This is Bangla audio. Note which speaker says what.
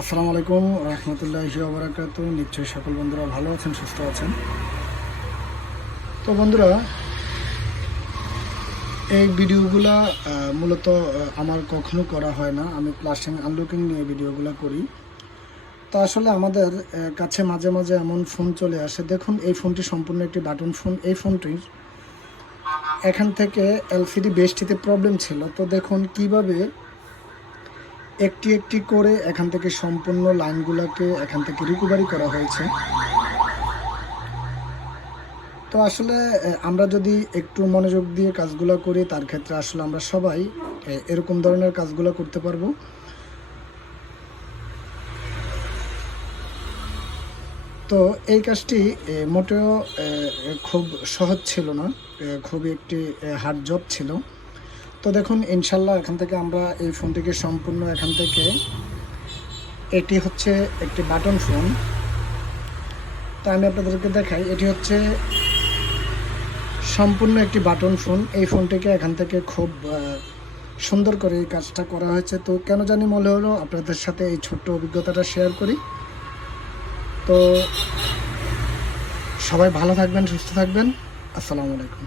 Speaker 1: আসসালামু আলাইকুম, রহমতুল্লাহ বারাকাতু নিশ্চয়ই সকল বন্ধুরা ভালো আছেন, সুস্থ আছেন। তো বন্ধুরা, এই ভিডিওগুলা মূলত আমার কখনো করা হয় না। আমি প্লাস্টিং আনলকিং নিয়ে ভিডিওগুলো করি। তো আসলে আমাদের কাছে মাঝে মাঝে এমন ফোন চলে আসে। দেখুন, এই ফোনটি সম্পূর্ণ একটি বাটন ফোন এই ফোনটির এখান থেকে এলসিডি বেসটিতে প্রবলেম ছিল। তো দেখুন, কীভাবে একটি একটি করে এখান থেকে সম্পূর্ণ লাইনগুলোকে এখান থেকে রিকভারি করা হয়েছে। তো আসলে আমরা যদি একটু মনোযোগ দিয়ে কাজগুলো করি, তার ক্ষেত্রে আসলে আমরা সবাই এরকম ধরনের কাজগুলো করতে পারব। তো এই কাজটি মোটেও খুব সহজ ছিল না। খুবই একটি হার্ড জব ছিল। তো দেখুন, ইনশাল্লাহ এখান থেকে আমরা এই ফোনটিকে সম্পূর্ণ এখান থেকে, এটি হচ্ছে একটি বাটন ফোন। তো আমি আপনাদেরকে দেখাই, এটি হচ্ছে সম্পূর্ণ একটি বাটন ফোন। এই ফোনটিকে এখান থেকে খুব সুন্দর করে এই কাজটা করা হয়েছে। তো কেন জানি মনে হলো আপনাদের সাথে এই ছোট্ট অভিজ্ঞতাটা শেয়ার করি। তো সবাই ভালো থাকবেন, সুস্থ থাকবেন। আসসালামু আলাইকুম।